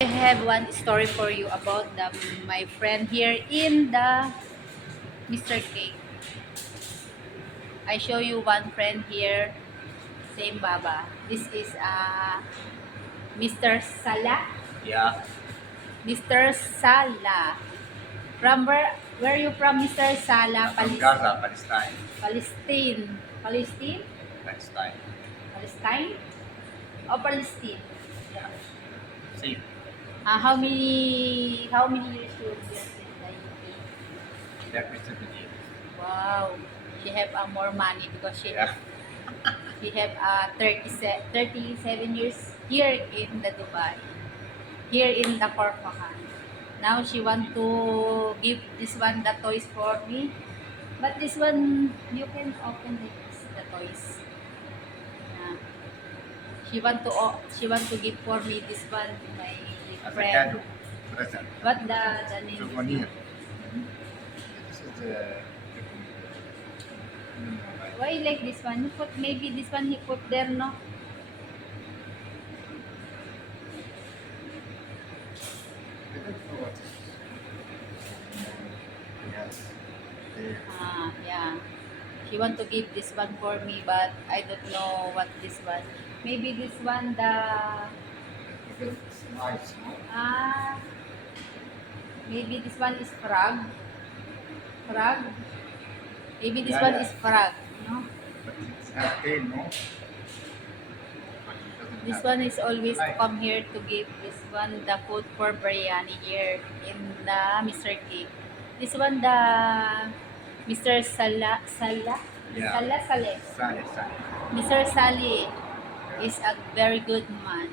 I have one story for you about my friend here in the Mr. Cake. I show you one friend here, same Baba. This is Mr. Sala. Yeah, Mr. Sala. From where are you from, Mr. Sala? I'm from Gaza, Palestine. Palestine. Palestine? Palestine. Palestine? Or Palestine? Yeah. See, How many years you live in the UK? that is the video. Wow. She have more money because Yeah. she have 37 years here in the Dubai, here in the Corfahan. Now she want to give this one the toys for me, but this one you can open the toys. Yeah. She want to give for me this one my As a friend. candle, present, What the name souvenir. is? This is the. Why you like this one? You put maybe this one he put there, no? I don't know what is. Yes. Yeah. She want to give this one for me, but I don't know what this one. Maybe this one It's nice, no? ah maybe this one is frog. Frog. Maybe this Yeah, one yeah. is frog, no? But it's not tail, no? But it doesn't This have one tail. is always to Like, come here to give this one the food for biryani here in the Mr. Cake. This one the Mr. Sala yeah. Sala Saleh. Sally, Sally. Mr. Sali is a very good man.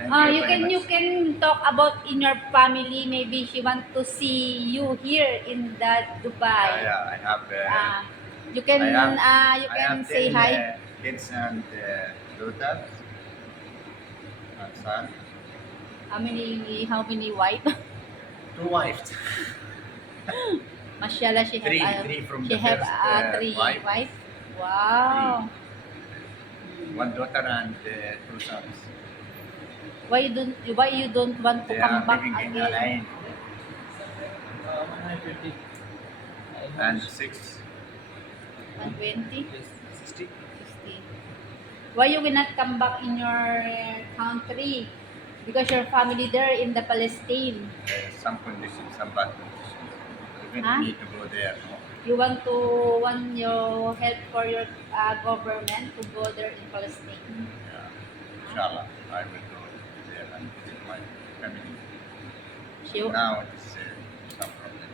Thank You very can much. talk about in your family. Maybe she want to see you here in the Dubai. Yeah, yeah. I have. You can I you I can have say 10 hi. kids and daughters and son. How many wife? 2 wives. Mashallah, she Three, have three from she the have first three wife. wife. Wow. One daughter and 2 sons. Why you don't want to They come are back living in again? Alain and 6. 120? 60. 60. Why you will not come back in your country? Because your family there in the Palestine. Some conditions, some bad conditions. Even Huh? need to go there, no? You want your help for your government to go there in Palestine. Yeah. Inshallah, I will go there and visit my family. You, Now it's some problem.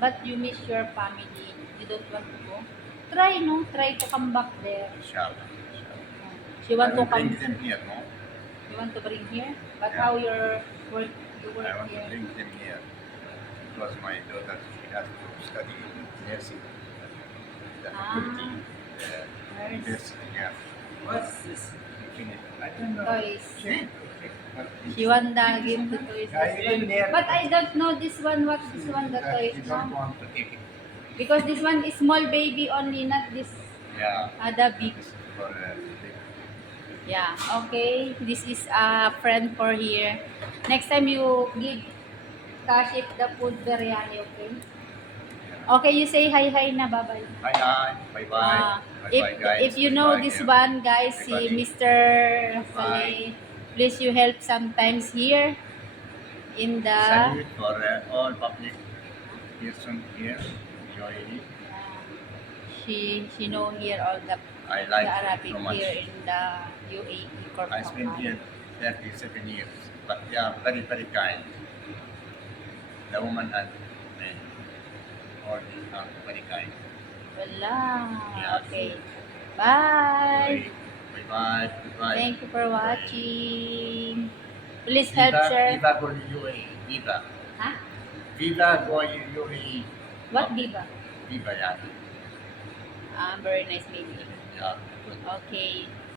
but you miss your family. You don't want to go. Try, no? Try to come back there. Inshallah. Inshallah. She I want to will bring come. them here, no? You want to bring here? But Yeah. how your work? You I work want to here? bring them here because my daughter she has to study nursing, the faculty, Nurse. university. Yeah. What's this? I don't know. Toys. Check. She want the give the toys. I This will one. there. But I don't know this one. What this one the toys? You don't No? want to take it. Because this one is small baby only, not this Yeah. other big. This is for big. Yeah, okay. This is a friend for here. Next time you give Kashif the food biryani, okay? Yeah. Okay, you say hi na, bye-bye. Hi, hi. Bye bye. Uh, Bye if bye, guys. if you know Bye-bye, this yeah. one, guys, si Everybody. Mr. Bye. Saleh, please you help sometimes here in the Salute for all public person here. UAE. she know here all the I like it Arabic so much. here in the UAE I spent Corporation. here 37 years, but they are very, very kind. The woman and men, all these are very kind. Wala. Yeah. Okay. Bye. Bye bye. Goodbye. Thank you for watching. Please help, sir. Viva go UAE. Viva. Huh? Viva go UAE. What Viva? Viva, yeah. Very nice meeting you. Yeah. Good. Okay.